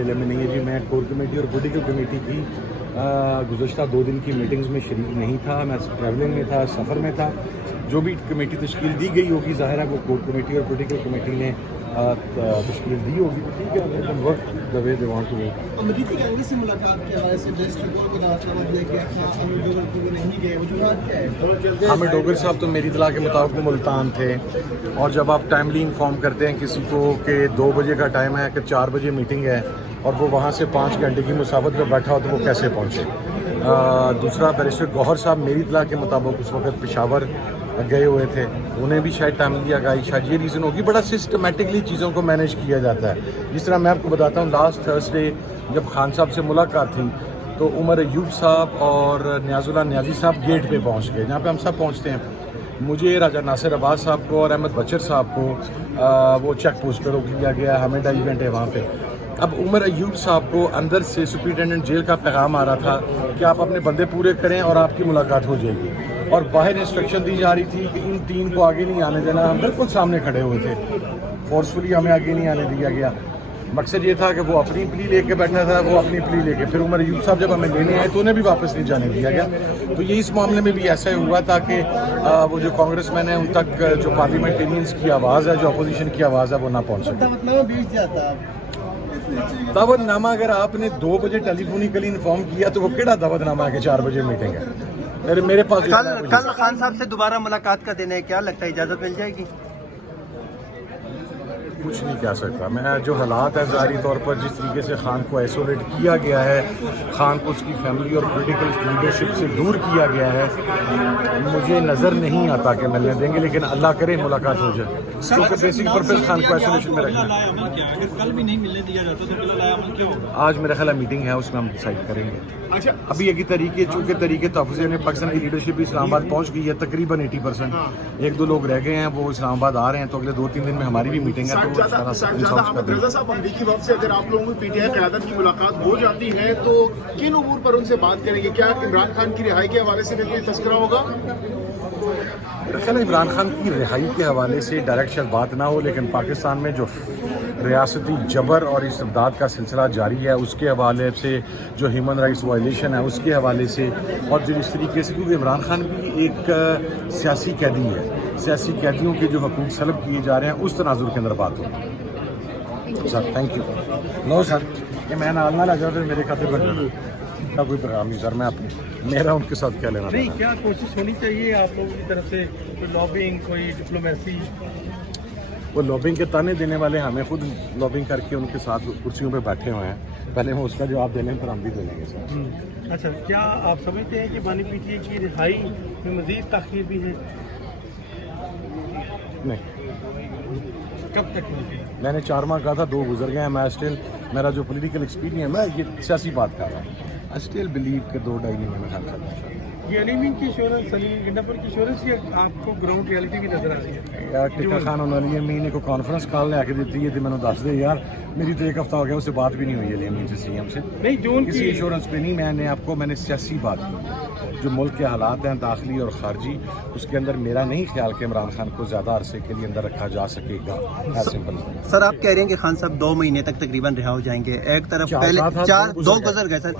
میرے علم میں نہیں ہے جی. میں کور کمیٹی اور پولیٹیکل کمیٹی کی گزشتہ 2 دن کی میٹنگز میں شریک نہیں تھا. میں ٹریولنگ میں تھا, سفر میں تھا. جو بھی کمیٹی تشکیل دی گئی ہوگی ظاہر ہے وہ کور کمیٹی اور پولیٹیکل کمیٹی نے تشکیل دی ہوگی. تو ٹھیک ہے, work the way they want to work. امریکی کانگریس سے ملاقات کے حوالے سے حامد ڈوگر صاحب تو میری اطلاع کے مطابق ملتان تھے, اور جب آپ ٹائملی انفارم کرتے ہیں کسی کو کہ 2 بجے کا ٹائم ہے کہ 4 بجے میٹنگ ہے اور وہ وہاں سے 5 گھنٹے کی مسافت پہ بیٹھا ہو تو وہ کیسے پہنچے. دوسرا بیرسٹر گوہر صاحب میری اطلاع کے مطابق اس وقت پشاور گئے ہوئے تھے, انہیں بھی شاید ٹائم دیا گیا. شاید یہ ریزن ہوگی. بڑا سسٹمیٹکلی چیزوں کو مینیج کیا جاتا ہے. جس طرح میں آپ کو بتاتا ہوں, لاسٹ تھرسڈے جب خان صاحب سے ملاقات تھی تو عمر ایوب صاحب اور نیاز اللہ نیازی صاحب گیٹ پہ پہنچ گئے, جہاں پہ ہم سب پہنچتے ہیں. مجھے راجہ ناصر عباس صاحب کو اور احمد بچر صاحب کو وہ چیک پوسٹ پہ روک لیا گیا. ہمیں ایونٹ ہے وہاں پہ. اب عمر ایوب صاحب کو اندر سے سپرنٹینڈنٹ جیل کا پیغام آ رہا تھا کہ آپ اپنے بندے پورے کریں اور آپ کی ملاقات ہو جائے گی, اور باہر انسٹرکشن دی جا رہی تھی کہ ان 3 کو آگے نہیں آنے دینا. ہم بالکل سامنے کھڑے ہوئے تھے, فورسفلی ہمیں آگے نہیں آنے دیا گیا. مقصد یہ تھا کہ وہ اپنی پلی لے کے بیٹھا تھا, وہ اپنی پلی لے کے. پھر عمر ایوب صاحب جب ہمیں لینے آئے تو انہیں بھی واپس نہیں جانے دیا گیا. تو یہ اس معاملے میں بھی ایسا ہی ہوا تاکہ وہ جو کانگریس مین ہیں ان تک جو پارلیمنٹرینس کی آواز ہے, جو اپوزیشن کی آواز ہے, وہ نہ پہنچ سکے. دعوت نامہ اگر آپ نے 2 بجے ٹیلی فونیکلی انفارم کیا تو وہ کیڑا دعوت نامہ ہے کہ 4 بجے میٹنگ ہے. میرے پاس کل خان صاحب سے دوبارہ ملاقات کا دن ہے, کیا لگتا ہے اجازت مل جائے گی؟ کچھ نہیں کہہ سکتا میں. جو حالات ہیں ظاہری طور پر جس طریقے سے خان کو آئسولیٹ کیا گیا ہے, خان کو اس کی فیملی اور پولیٹیکل لیڈرشپ سے دور کیا گیا ہے, مجھے نظر نہیں آتا کہ ملنے دیں گے. لیکن اللہ کرے ملاقات ہو جائے, کیونکہ بیسک پرپز خان کو آئسولیشن میں رکھنا ہے. کل بھی نہیں ملنے دیا جاتا تو پہلا لایا عمل کیا ہوگا؟ آج میرا خیال ہے میٹنگ ہے, اس میں ہم ڈیسائیڈ کریں گے. ابھی ایک طریقے چونکہ طریقے تحفظ نے پاکستان کی لیڈرشپ بھی اسلام آباد پہنچ گئی ہے تقریباً 80%. 1-2 لوگ رہ گئے ہیں, وہ اسلام آباد آ رہے ہیں, تو اگلے 2-3 دن میں ہماری بھی میٹنگ ہے. رضا صاحب, امریکی وفد سے اگر آپ لوگوں کی پی ٹی آئی قیادت کی ملاقات ہو جاتی ہے تو کن امور پر ان سے بات کریں گے؟ کیا عمران خان کی رہائی کے حوالے سے کوئی تذکرہ ہوگا؟ عمران خان کی رہائی کے حوالے سے ڈائریکٹ شاید بات نہ ہو, لیکن پاکستان میں جو ریاستی جبر اور استبداد کا سلسلہ جاری ہے اس کے حوالے سے, جو ہیومن رائٹس وائلیشن ہے اس کے حوالے سے, اور جو اس طریقے سے, کیونکہ عمران خان بھی ایک سیاسی قیدی ہے, سیاسی قیدیوں کے جو حقوق سلب کیے جا رہے ہیں اس تناظر کے اندر بات ہو. Sir thank you. نو سر, یہ میں نال نہ لگا پھر میرے کھاتے بن جانا کا کوئی پیغام نہیں سر. میں میرا ان کے ساتھ کیا لینا نہیں, کیا کوشش ہونی چاہیے آپ لوگوں کی طرف سے, کوئی لابنگ, کوئی ڈپلومیسی؟ وہ لابنگ کے تانے دینے والے ہمیں خود لابنگ کر کے ان کے ساتھ کرسیوں پہ بیٹھے ہوئے ہیں. پہلے وہ اس کا جواب دے لیں پھر ہم بھی دے لیں گے سر. اچھا, کیا آپ سمجھتے ہیں کہ بانی پی ٹی آئی کی رہائی میں مزید تاخیر بھی ہے؟ نہیں, کب تک ہوگی؟ میں نے 4 ماہ کہا تھا, 2 گزر گئے ہیں. میں اسٹل, میرا جو پولیٹیکل ایکسپیرینس, میں یہ سیاسی بات کر رہا ہوں, آئی اسٹل بلیو کہ 2-2.5 مہینے میں خان صاحب یہ علیم کی ایشورنس, سلیم گنڈاپور کی ایشورنس, یہ آپ کو گراؤنڈ ریالٹی بھی نظر آ رہی ہے؟ یار ٹکا خان اور علی امین کو کانفرنس کال لے کے دیتی ہے تو میں نے دس دے یار, میری تو 1 ہفتہ ہو گیا اس سے بات بھی نہیں ہوئی علی امین سے, سی ایم سے. نہیں, جو کسی ایشورنس پہ نہیں. میں نے سیاسی بات کی, جو ملک کے حالات ہیں داخلی اور خارجی, اس کے اندر میرا نہیں خیال کہ عمران خان کو زیادہ عرصے کے لیے اندر رکھا جا سکے گا. سر آپ کہہ رہے ہیں کہ خان صاحب 2 مہینے تک تقریباً رہا ہو جائیں گے. ایک طرف پہلے 2 گزر گئے سر,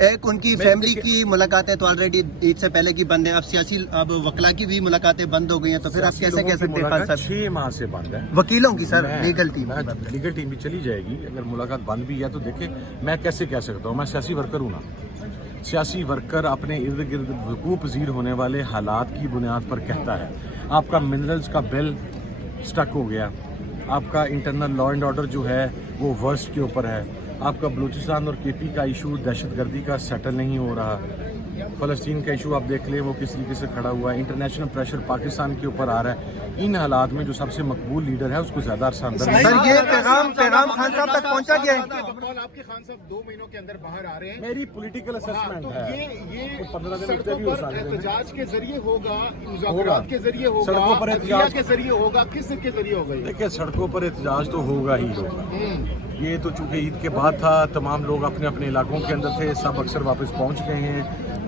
ایک ان کی فیملی کی ملاقاتیں تو آلریڈی عید سے پہلے کی بند ہیں, اب سیاسی اب وکلا کی بھی ملاقاتیں بند ہو گئی ہیں, تو پھر آپ کیسے کہہ سکتے ہیں خان صاحب 6 ماہ سے بند ہے وکیلوں کی؟ سر لیگل ٹیم بھی چلی جائے گی. اگر ملاقات بند بھی ہے تو دیکھیں میں کیسے کہہ سکتا ہوں, میں سیاسی ورکر ہوں نا. سیاسی ورکر اپنے ارد گرد وقوع پذیر ہونے والے حالات کی بنیاد پر کہتا ہے. آپ کا منرلز کا بل سٹک ہو گیا, آپ کا انٹرنل لا اینڈ آرڈر جو ہے وہ ورسٹ کے اوپر ہے, آپ کا بلوچستان اور کے پی کا ایشو دہشت گردی کا سیٹل نہیں ہو رہا, فلسطین کا ایشو آپ دیکھ لیں وہ کس طریقے سے کھڑا ہوا ہے, انٹرنیشنل پریشر پاکستان کے اوپر آ رہا ہے. ان حالات میں جو سب سے مقبول لیڈر ہے اس کو زیادہ عرصہ اندر سر یہ پیغام خان صاحب تک پہنچا گیا ہے؟ آپ کے خان صاحب 2 مہینوں کے اندر باہر آ رہے ہیں. میری پولیٹیکل اسسمنٹ ہے, یہ 15 دن سڑکوں پر احتجاج کے ذریعے ہوگا, مذاکرات کے ذریعے ہوگا, سڑکوں پر احتجاج کے ذریعے ہوگا, کس کے ذریعے ہوگا؟ دیکھیں سڑکوں پر احتجاج تو ہوگا ہی ہوگا. یہ تو چونکہ عید کے بعد تھا, تمام لوگ اپنے اپنے علاقوں کے اندر تھے, سب اکثر واپس پہنچ گئے ہیں.